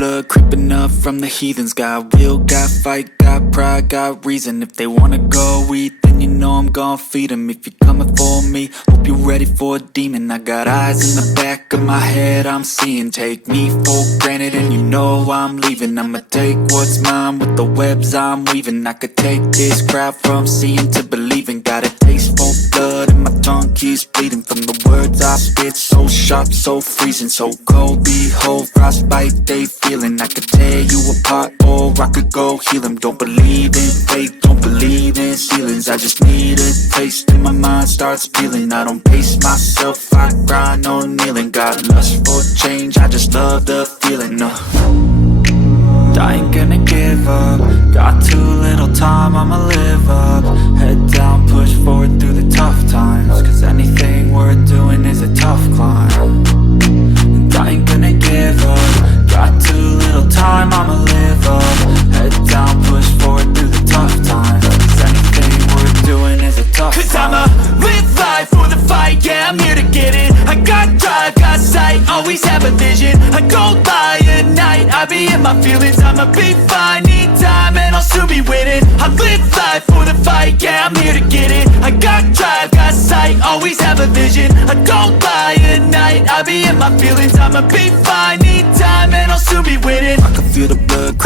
blood creeping up from the heathens. Got will, got fight, got pride, got reason. If they wanna go eat, then you know I'm gon' feed them. If you're coming for me, hope you're ready for a demon. I got eyes in the back of my head, I'm seeing. Take me for granted and you know I'm leaving. I'ma take what's mine with the webs I'm weaving. I could take this crowd from seeing to believing. Got a taste for blood and my tongue keeps bleeding from the words I spit. So sharp, so freezing, so cold. Behold, frostbite they feeling. I could tear you apart or I could go heal them. Don't believe in fate, don't believe in ceilings. I just need a taste and my mind starts feeling. I don't pace myself, I grind on kneeling. Got lust for change, I just love the feeling. I ain't gonna give up. Got too little time, I'ma live up. Head down, push forward through the tough times. Cause anything worth doing is a tough climb. And I ain't gonna give up. Got too little time, I'ma live up. Head down, push forward through the tough times. Cause anything worth doing is a tough climb. Cause I'ma live life for the fight, yeah, I'm here to get it. I got drive, got sight, always have a vision. I go by at night, I be in my feelings. I'ma be fine, need time and I'll soon be winning. I live life for the fight, yeah, I'm here to get it. I got drive, got sight, always have a vision. I go by at night, I be in my feelings. I'ma be fine, need time and I'll soon be winning. I can feel the blood